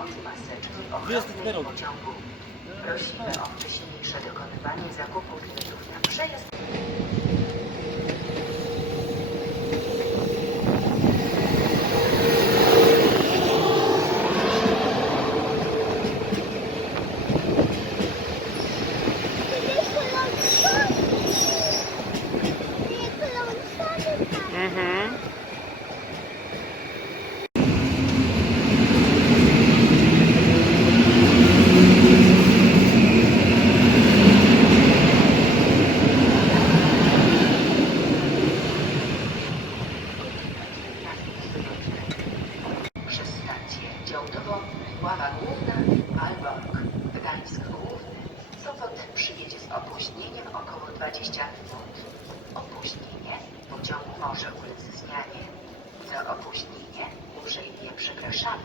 pomocy maseczki ochronnej pociągu. Prosimy o wcześniejsze dokonywanie zakupu biletów na przejazd. Przez stację Działdowo, Ława Główna, Malbork, Gdańsk Główny, Sopot przyjedzie z opóźnieniem około 20 minut. Opóźnienie pociągu może ulec zmianie. Za opóźnienie uprzejmie przepraszamy.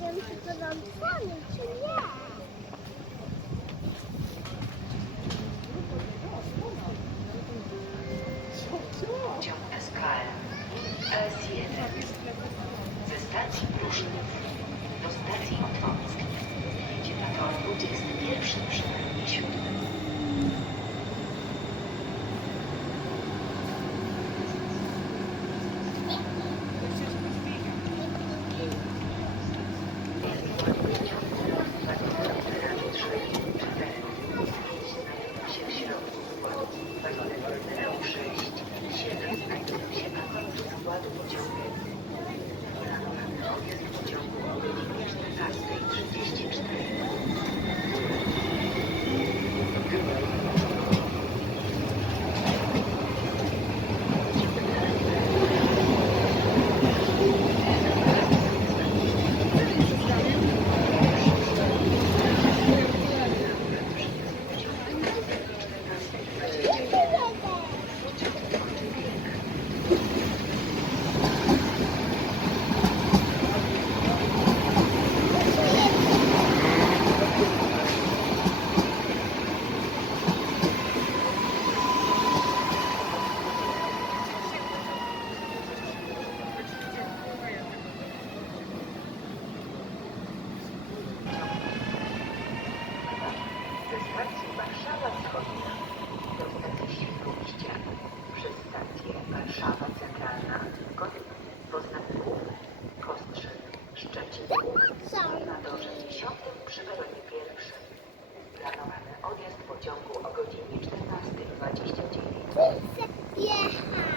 Nie wiem, czy to nam dzwoni, czy nie. Pociąg SKM S1 ze stacji Prusznic do stacji Otwock jedzie na tor 21 przy peronie 7. Składu pociągu. Planowany odjazd pociągu o godzinie 14:34. Warszawa Wschodnia do stacji Świnoujścia, przez stację Warszawa Centralna, Kotyk, Poznań Główny, Kostrzew, Szczecin Główny, na torze 10 przy peronie 1. Planowany odjazd pociągu o godzinie 14:29. Jechać.